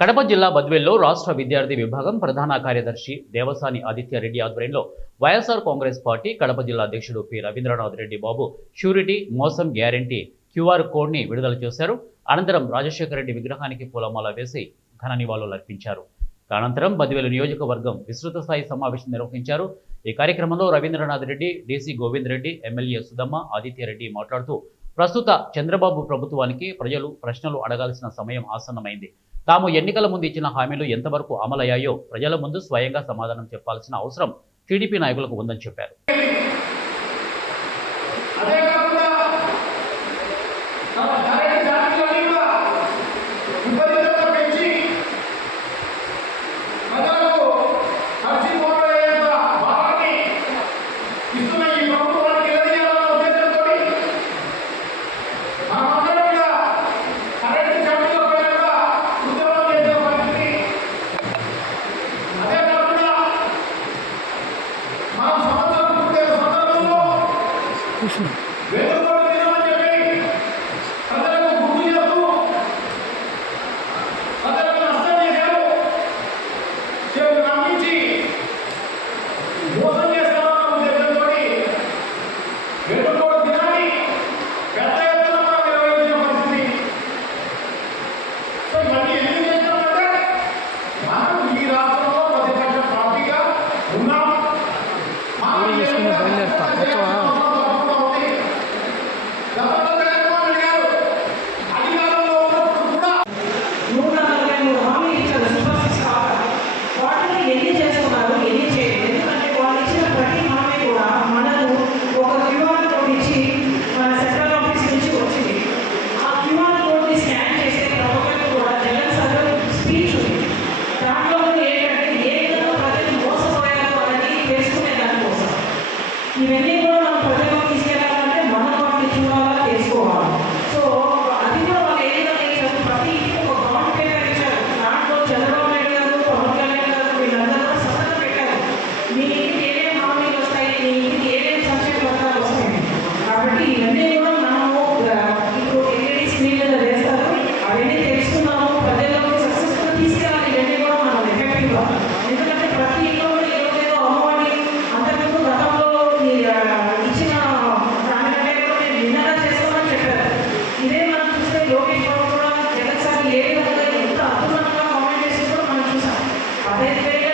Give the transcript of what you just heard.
కడప జిల్లా బద్వేల్లో రాష్ట్ర విద్యార్థి విభాగం ప్రధాన కార్యదర్శి దేవసాని ఆదిత్య రెడ్డి ఆధ్వర్యంలో వైఎస్ఆర్ కాంగ్రెస్ పార్టీ కడప జిల్లా అధ్యక్షుడు పి రవీంద్రనాథ్ రెడ్డి బాబు షూరిటీ మోసం గ్యారంటీ క్యూఆర్ కోడ్ని విడుదల చేశారు. అనంతరం రాజశేఖర రెడ్డి విగ్రహానికి పూలమాల వేసి ఘన నివాళులు అర్పించారు. అనంతరం బద్వేలు నియోజకవర్గం విస్తృత స్థాయి సమావేశం నిర్వహించారు. ఈ కార్యక్రమంలో రవీంద్రనాథ్ రెడ్డి, డీసీ గోవింద్ రెడ్డి, ఎమ్మెల్యే సుధమ్మ, ఆదిత్య రెడ్డి మాట్లాడుతూ ప్రస్తుత చంద్రబాబు ప్రభుత్వానికి ప్రజలు ప్రశ్నలు అడగాల్సిన సమయం ఆసన్నమైంది. తాము ఎన్నికల ముందు ఇచ్చిన హామీలు ఎంతవరకు అమలయ్యాయో ప్రజల ముందు స్వయంగా సమాధానం చెప్పాల్సిన అవసరం టీడీపీ నాయకులకు ఉందని చెప్పారు. అదే